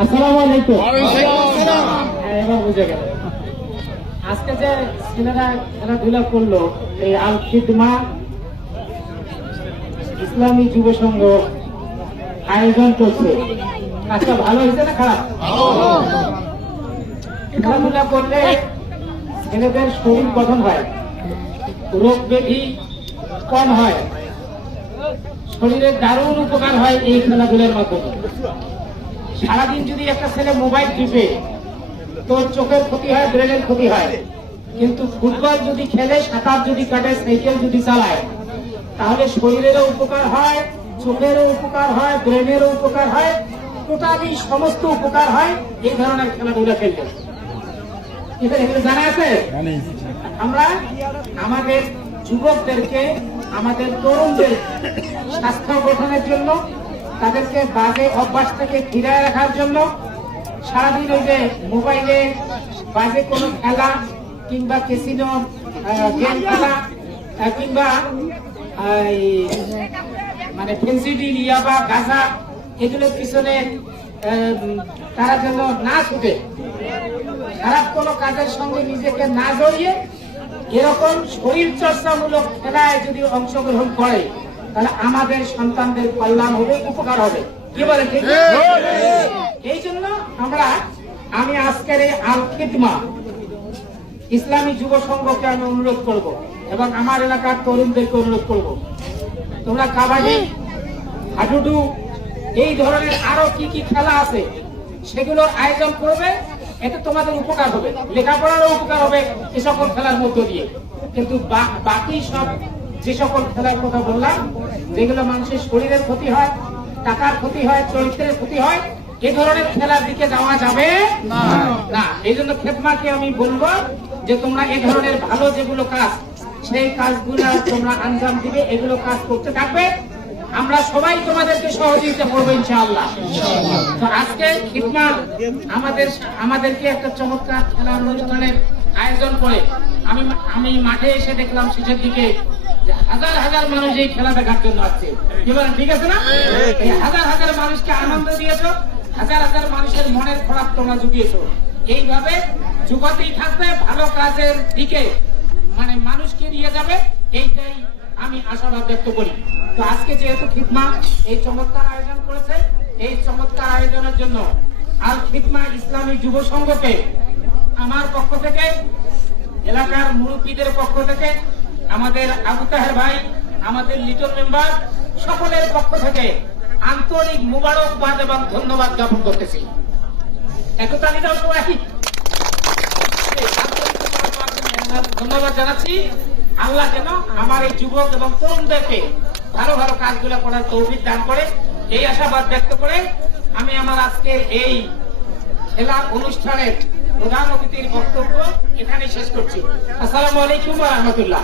আসসালামু আলাইকুম। হ্যাঁ, এবার বুঝে গেল। আজকে যে ছেলেরা খেলাধুলা করল এই আল খিদমা ইসলামী যুব সংঘ আয়োজন করছে। কাজটা ভালো হয়েছে না খারাপ? খেলাধুলা করলে ছেলেদের শরীর গঠন হয় রোগ ব্যাধি কম হয়। শরীরের দারুণ উপকার হয় এই খেলাধুলার মাধ্যমে। সারাদিন যদি একটা ছেলে মোবাইল টিপে তোর চোখের ক্ষতি হয় ব্রেনের ক্ষতি হয়। কিন্তু ফুটবল যদি খেলে সাঁতার যদি কাটে সাইকেল যদি চালায় তাহলে শরীরেরও উপকার হয় চোখেরও উপকার হয় ব্রেনেরও উপকার হয় টোটালি সমস্ত উপকার হয় এই ধরনের খেলাধুলা খেললে। জানা আছে? আমরা আমাদের যুবকদেরকে আমাদের তরুণদের স্বাস্থ্য গঠনের জন্য তাদেরকে বাজে অভ্যাস থেকে ফিরায় রাখার জন্য সারাদিন ওই যে মোবাইলে বাজে কোনো খেলা কিংবা কেসিনো গেম খেলা কিংবা মানে ফেন্সিডিল ইয়াবা গাঁজা, এগুলোর পিছনে তারা যেন না ছুটে। খারাপ কোনো কাজের সঙ্গে নিজেকে না জড়িয়ে এরকম শরীর চর্চামূলক খেলায় যদি অংশগ্রহণ করে তাহলে আমাদের সন্তানদের কল্যাণ হবে উপকার হবে। কি বলে ঠিক এই জন্য আমরা আমি আজকের এই আল খিদমা ইসলামী যুব সংঘকে আমি অনুরোধ করব এবং আমার এলাকার তরুণদেরকে অনুরোধ করব। তোমরা কাবাডি হাডুডু এই ধরনের আরও কি কি খেলা আছে সেগুলোর আয়োজন করবে এতে তোমাদের উপকার হবে। লেখাপড়ারও উপকার হবে এ সকল খেলার মধ্য দিয়ে। কিন্তু বাকি সব যে সকল খেলার কথা বললাম, যেগুলো মানুষের শরীরের ক্ষতি হয়, টাকার ক্ষতি হয়, চরিত্রের ক্ষতি হয়, এ ধরনের খেলার দিকে যাওয়া যাবে না। এই জন্য খেতমাকে আমি বলব যে তোমরা এ ধরনের ভালো যেগুলো কাজ, সেই কাজগুলো তোমরা আঞ্জাম দিবে, এগুলো কাজ করতে থাকবে। আমরা সবাই তোমাদেরকে সহযোগিতা করব ইনশাআল্লাহ। তো আজকে খিদমা আমাদের, আমাদেরকে একটা চমৎকার খেলা অনুষ্ঠানের আয়োজন করে। আমি আমি মাঠে এসে দেখলাম শেষের দিকে হাজার হাজার মানুষ এই খেলা দেখার জন্য আসছে। কি বলেন ঠিক আছে না? এই হাজার হাজার মানুষকে আনন্দ দিয়েছ হাজার হাজার মানুষের মনের খোরাক তোমরা জুগিয়েছো। এইভাবে যুগতেই থাকবে ভালো কাজের দিকে মানে মানুষকে নিয়ে যাবে এইটাই আমি আশাবাদ ব্যক্ত করি। তো আজকে যেহেতু খিদমা এই চমৎকার আয়োজন করেছে এই চমৎকার আয়োজনের জন্য আল খিদমা ইসলামী যুব সংঘকে আমার পক্ষ থেকে এলাকার মুরব্বীদের পক্ষ থেকে আমাদের আবু তাহের ভাই, আমাদের লিটল মেম্বার, সকলের পক্ষ থেকে আন্তরিক মুবারকবাদ এবং ধন্যবাদ জ্ঞাপন করতেছি। এত তালিকাও সবাই ধন্যবাদ জানাচ্ছি। আল্লাহ যেন আমার এই যুবক এবং তরুণদেরকে ভালো ভালো কাজগুলো করার তৌফিক দান করে। এই আশাবাদ ব্যক্ত করে আমি আমার আজকের এই খেলার অনুষ্ঠানের প্রধান অতিথির বক্তব্য এখানে শেষ করছি। আসসালামু আলাইকুম রহমতুল্লাহ।